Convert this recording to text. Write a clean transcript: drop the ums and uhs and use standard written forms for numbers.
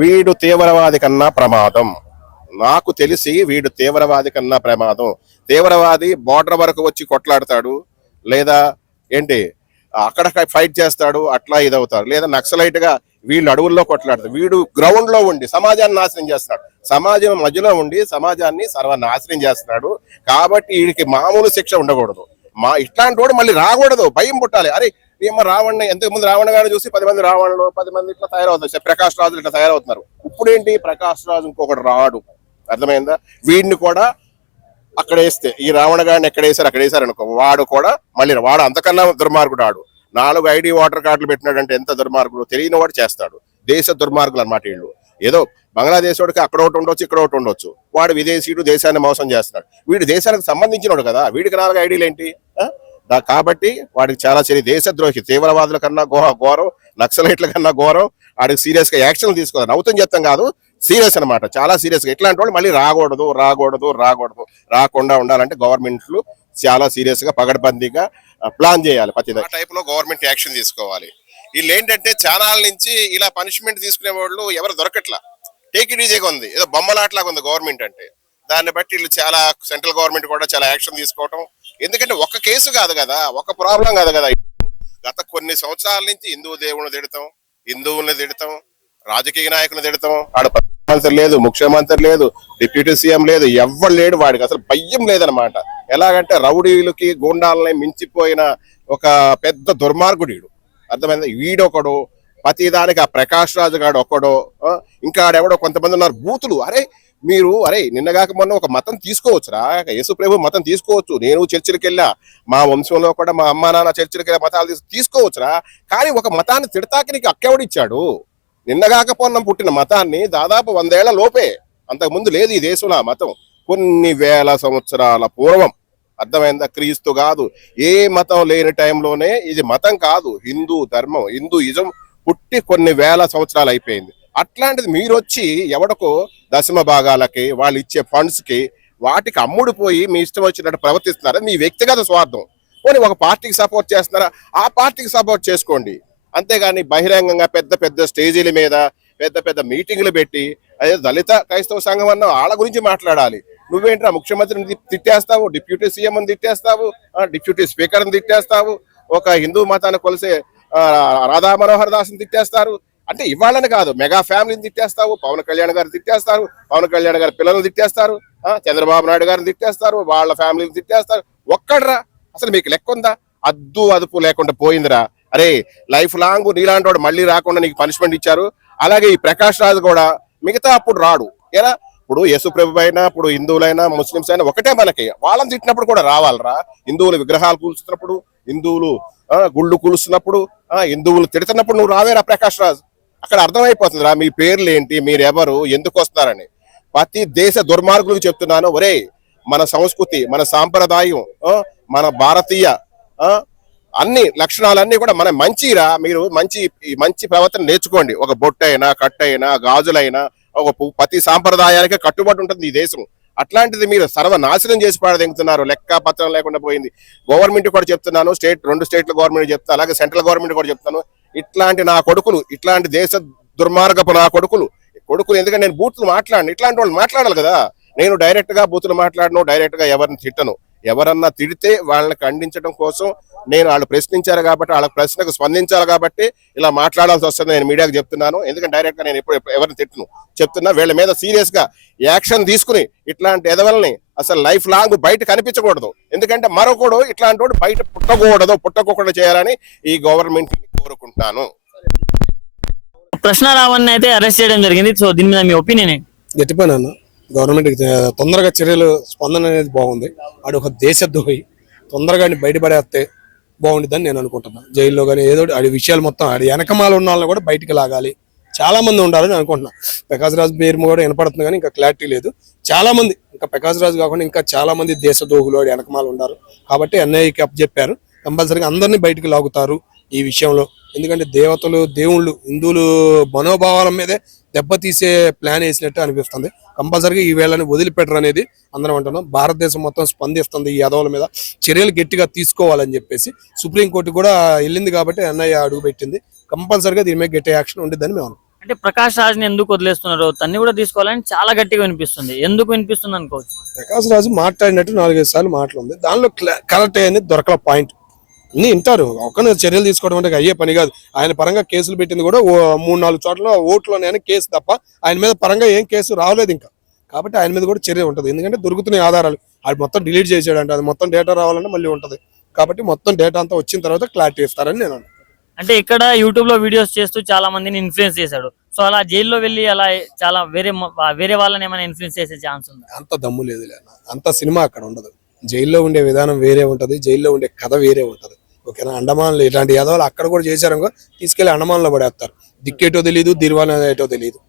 వీడు తీవ్రవాది కన్నా ప్రమాదం. నాకు తెలిసి వీడు తీవ్రవాది కన్నా ప్రమాదం. తీవ్రవాది బోర్డర్ వరకు వచ్చి కొట్లాడతాడు, లేదా ఏంటి అక్కడ ఫైట్ చేస్తాడు, అట్లా ఇదవుతారు. లేదా నక్సలైట్ గా వీళ్ళు అడవుల్లో కొట్లాడతారు. వీడు గ్రౌండ్ లో ఉండి సమాజాన్ని నాశనం చేస్తున్నాడు. సమాజం మధ్యలో ఉండి సమాజాన్ని సర్వనాశనం చేస్తున్నాడు. కాబట్టి వీడికి మామూలు శిక్ష ఉండకూడదు. ఇట్లాంటి వాడు మళ్ళీ రాకూడదు. భయం పుట్టాలి. అరే ఏమో రావణ్, ఎంతకు ముందు రావణ గారిని చూసి 10 మంది రావణులు 10 మంది ఇట్లా తయారవుతారు. ప్రకాష్ రాజులు ఇట్లా తయారవుతున్నారు. ఇప్పుడేంటి, ప్రకాష్ రాజు ఇంకొకటి రాడు. అర్థమైందా? వీడిని కూడా అక్కడ వేస్తే, ఈ రావణ గారిని ఎక్కడ వేసారు అక్కడ వేసారు అనుకో, వాడు కూడా మళ్ళీ వాడు అంతకన్నా దుర్మార్గుడు. ఆడు 4 ID ఓటర్ కార్డులు పెట్టినాడంటే ఎంత దుర్మార్గుడు తెలియని వాడు చేస్తాడు. దేశ దుర్మార్గులు అన్నమాట వీళ్ళు. ఏదో బంగ్లాదేశ్ వాడికి అక్కడ ఒకటి ఉండొచ్చు, ఇక్కడ ఒకటి ఉండొచ్చు. వాడు విదేశీయుడు, దేశాన్ని మోసం చేస్తున్నాడు. వీడు దేశానికి సంబంధించినోడు కదా, వీడికి 4 ఐడీలు ఏంటి? కాబట్టి వాడికి చాలా దేశద్రోహి. తీవ్రవాదుల కన్నా ఘోరం, నక్సలైట్ల కన్నా ఘోరం. వాడికి సీరియస్ గా యాక్షన్ తీసుకోవాలి. నవ్వుతం చెప్తాం కాదు, సీరియస్ అనమాట, చాలా సీరియస్ గా. ఇట్లాంటి వాళ్ళు మళ్ళీ రాకూడదు. రాకుండా ఉండాలంటే గవర్నమెంట్లు చాలా సీరియస్ గా పగడబందీగా ప్లాన్ చేయాలి. ప్రతి టైప్ లో గవర్నమెంట్ యాక్షన్ తీసుకోవాలి. వీళ్ళు ఏంటంటే ఛానల్ నుంచి ఇలా పనిష్మెంట్ తీసుకునే వాళ్ళు ఎవరు దొరకట్లా. టేక్ ఇట్ ఈజీగా ఉంది, ఏదో బొమ్మలాట్లాగా ఉంది గవర్నమెంట్ అంటే. దాన్ని బట్టి వీళ్ళు చాలా, సెంట్రల్ గవర్నమెంట్ కూడా చాలా యాక్షన్ తీసుకోవటం. ఎందుకంటే ఒక కేసు కాదు కదా, ఒక ప్రాబ్లం కాదు కదా. గత కొన్ని సంవత్సరాల నుంచి హిందూ దేవుని తిడతాం, హిందువుల్ని తిడతాం, రాజకీయ నాయకులను తిడతాం. ఆడ ప్రధానమంత్రి లేదు, ముఖ్యమంత్రి లేదు, డిప్యూటీ సీఎం లేదు, ఎవ్వరు లేడు. వాడికి అసలు భయం లేదనమాట. ఎలాగంటే రౌడీలకి గూండాలని మించిపోయిన ఒక పెద్ద దుర్మార్గుడు వీడు. అర్థమైంది? వీడొకడు, ప్రతిదానికి ఆ ప్రకాష్ రాజు గాడు ఒకడో, ఇంకా ఆడెవడో కొంతమంది ఉన్నారు బూతులు. అరే నిన్నగాక మొన్న ఒక మతం తీసుకోవచ్చురా, యేసు ప్రభు మతం తీసుకోవచ్చు. నేను చర్చిలకు వెళ్ళా, మా వంశంలో కూడా మా అమ్మా నాన్న చర్చిలకు వెళ్ళా, మతాలు తీసుకోవచ్చురా. కానీ ఒక మతాన్ని తిడతాకి నీకు అక్కెవడిచ్చాడు? నిన్నగాక పొన్నం పుట్టిన మతాన్ని దాదాపు 100 ఏళ్ల లోపే, అంతకుముందు లేదు ఈ దేశంలో ఆ మతం. కొన్ని వేల సంవత్సరాల పూర్వం. అర్థమైందా? క్రీస్తు కాదు, ఏ మతం లేని టైంలోనే ఇది మతం కాదు, హిందూ ధర్మం, హిందూయిజం పుట్టి కొన్ని వేల సంవత్సరాలు అయిపోయింది. అట్లాంటిది మీరు వచ్చి ఎవడకో దశమ భాగాలకి, వాళ్ళు ఇచ్చే ఫండ్స్ కి, వాటికి అమ్ముడు పోయి మీ ఇష్టం వచ్చినట్టు ప్రవర్తిస్తున్నారా? మీ వ్యక్తిగత స్వార్థం. పోనీ ఒక పార్టీకి సపోర్ట్ చేస్తున్నారా, ఆ పార్టీకి సపోర్ట్ చేసుకోండి. అంతేగాని బహిరంగంగా పెద్ద పెద్ద స్టేజీల మీద పెద్ద పెద్ద మీటింగ్లు పెట్టి, అదే దళిత క్రైస్తవ సంఘం అన్న వాళ్ళ గురించి మాట్లాడాలి. నువ్వేంట్రా ముఖ్యమంత్రిని తిట్టేస్తావు, డిప్యూటీ సీఎం తిట్టేస్తావు, డిప్యూటీ స్పీకర్ని తిట్టేస్తావు, ఒక హిందూ మతాన్ని కొలిసే రాధా మనోహర్ దాస్ని తిట్టేస్తారు. అంటే ఇవాళని కాదు, మెగా ఫ్యామిలీని తిట్టేస్తావు, పవన్ కళ్యాణ్ గారిని తిట్టేస్తారు, పవన్ కళ్యాణ్ గారి పిల్లల్ని తిట్టేస్తారు, చంద్రబాబు నాయుడు గారిని తిట్టేస్తారు, వాళ్ళ ఫ్యామిలీని తిట్టేస్తారు. ఒక్కడ్రా, అసలు మీకు లెక్క ఉందా? అదుపు లేకుండా పోయిందిరా. అరే లైఫ్ లాంగ్ నీలాంటి వాడు మళ్ళీ రాకుండా నీకు పనిష్మెంట్ ఇచ్చారు. అలాగే ఈ ప్రకాష్ రాజు కూడా మిగతా అప్పుడు రాడు. ఎలా ఇప్పుడు యేసు ప్రభు అయినా, ఇప్పుడు హిందువులైనా ముస్లింస్ అయినా ఒకటే మనకి. వాళ్ళని తిట్టినప్పుడు కూడా రావాలరా. హిందువులు విగ్రహాలు కూల్చుతున్నప్పుడు, హిందువులు గుళ్ళు కూలుస్తున్నప్పుడు, హిందువులు తిడుతున్నప్పుడు నువ్వు రావేరా ప్రకాష్ రాజు? అక్కడ అర్థమైపోతుందిరా మీ పేర్లు ఏంటి, మీరెవరు, ఎందుకు వస్తారని. ప్రతి దేశ దుర్మార్గులకు చెప్తున్నాను, ఒరే మన సంస్కృతి, మన సాంప్రదాయం, మన భారతీయ అన్ని లక్షణాలన్నీ కూడా మన మంచిరా. మీరు మంచి ప్రవర్తన నేర్చుకోండి. ఒక బొట్టైనా, కట్టైనా, గాజులైనా, ఒక ప్రతి సాంప్రదాయానికి కట్టుబడి ఉంటుంది ఈ దేశం. అట్లాంటిది మీరు సర్వనాశనం చేసి పాడదెంగుతున్నారు. లెక్క పత్రం లేకుండా పోయింది. గవర్నమెంట్ కూడా చెప్తున్నాను, 2 స్టేట్ల గవర్నమెంట్ చెప్తాను, అలాగే సెంట్రల్ గవర్నమెంట్ కూడా చెప్తాను. ఇట్లాంటి నా కొడుకులు, ఇట్లాంటి దేశ దుర్మార్గపు నా కొడుకులు, ఎందుకంటే నేను బూతులు మాట్లాడను, ఇట్లాంటి వాళ్ళు మాట్లాడాలి కదా. నేను డైరెక్ట్ గా బూతులు మాట్లాడను, డైరెక్ట్ గా ఎవరిని తిట్టను. ఎవరన్నా తిడితే వాళ్ళని ఖండించడం కోసం, నేను వాళ్ళు ప్రశ్నించారు కాబట్టి, వాళ్ళ ప్రశ్నకు స్పందించాలి కాబట్టి ఇలా మాట్లాడాల్సి వస్తుంది. నేను మీడియాకు చెప్తున్నాను, ఎందుకంటే డైరెక్ట్ గా నేను ఎప్పుడు ఎవరిని తిట్టను. చెప్తున్నా, వీళ్ళ మీద సీరియస్ గా యాక్షన్ తీసుకుని ఇట్లాంటి ఎదవల్ని అసలు లైఫ్ లాంగ్ బయట కనిపించకూడదు. ఎందుకంటే మరొకడు ఇట్లాంటి వాడు బయట పుట్టకూడదు చేయాలని ఈ గవర్నమెంట్ కోరుకుంటున్నాను. ప్రశ్న రావణ్ అయితే అరెస్ట్ చేయడం జరిగింది. సో దీని మీద మీ ఒపీనియన్ ఏంటి? గట్టిపోయినా గవర్నమెంట్ తొందరగా చర్యలు, స్పందన అనేది బాగుంది. ఆడు ఒక దేశద్రోహి, తొందరగా బయటపడేస్తే బాగుంటుందని నేను అనుకుంటున్నాను. జైల్లో కానీ ఏదో ఆడి విషయాలు మొత్తం ఆడి వెనకమాల ఉన్న వాళ్ళని కూడా బయటికి లాగాలి. చాలా మంది ఉండాలని అనుకుంటున్నా. ప్రకాష్ రాజు పేరు కూడా వినపడుతుంది కానీ ఇంకా క్లారిటీ లేదు. చాలా మంది, ఇంకా ప్రకాష్ రాజు కాకుండా ఇంకా చాలా మంది దేశద్రోహులు ఆడి వెనకమాల ఉన్నారు. కాబట్టి ఎన్ఐఏకి అప్పచెప్పారు. కంపల్సరీగా అందరినీ బయటికి లాగుతారు ఈ విషయంలో. ఎందుకంటే దేవతలు, దేవుళ్ళు, హిందువులు మనోభావాల మీదే దెబ్బతీసే ప్లాన్ వేసినట్టు అనిపిస్తుంది. కంపల్సరీగా ఈ వేళని వదిలిపెట్టరు అనేది అందరం అంటున్నాం. భారతదేశం మొత్తం స్పందిస్తుంది ఈ యాదవుల మీద. చర్యలు గట్టిగా తీసుకోవాలని చెప్పేసి సుప్రీంకోర్టు కూడా వెళ్ళింది కాబట్టి ఎన్ఐఏ అడుగు పెట్టింది. కంపల్సరీగా దీని మీద గట్టి యాక్షన్ ఉండిద్దని మేము అంటే ప్రకాష్ రాజ్ని ఎందుకు వదిలేస్తున్నారు, తన్ని కూడా తీసుకోవాలని చాలా గట్టిగా వినిపిస్తుంది. ఎందుకు వినిపిస్తుంది అనుకోవచ్చు? ప్రకాష్ రాజు మాట్లాడినట్టు 4-5 సార్లు మాటలు ఉంది, దానిలో కరెక్ట్ అనేది దొరకల పాయింట్. అన్ని వింటారు, ఒక చర్యలు తీసుకోవడం అంటే అయ్యే పని కాదు. ఆయన పరంగా కేసులు పెట్టింది కూడా 3-4 చోట్ల ఓట్లోనే కేసు తప్ప ఆయన మీద పరంగా ఏం కేసు రావలేదు ఇంకా. కాబట్టి ఆయన మీద కూడా చర్య ఉంటుంది, ఎందుకంటే దొరుకుతున్న ఆధారాలు. అది మొత్తం డిలీట్ చేసాడంటే అది మొత్తం డేటా రావాలంటే మళ్ళీ ఉంటుంది. కాబట్టి మొత్తం డేటా అంతా వచ్చిన తర్వాత క్లారిటీ ఇస్తారని నేను అనుకుంటున్నాను. అంటే ఇక్కడ యూట్యూబ్ లో వీడియోస్ చేస్తూ చాలా మందిని ఇన్ఫ్లుయెన్స్ చేశాడు. సో అలా జైల్లో వెళ్ళి అలా చాలా వేరే వాళ్ళని ఏమైనా ఇన్ఫ్లుయెన్స్ చేసే ఛాన్స్ ఉంది? అంత దమ్ము లేదు, అంత సినిమా అక్కడ ఉండదు. జైల్లో ఉండే విధానం వేరే ఉంటది, జైల్లో ఉండే కథ వేరే ఉంటది. ఓకేనా, అండమాన్లో ఇలాంటి యాదవాళ్ళు అక్కడ కూడా చేశారనుకో తీసుకెళ్లి అండమాన్లో పడేస్తారు. దిక్కేటో తెలియదు, దిర్వానా ఏటో తెలియదు.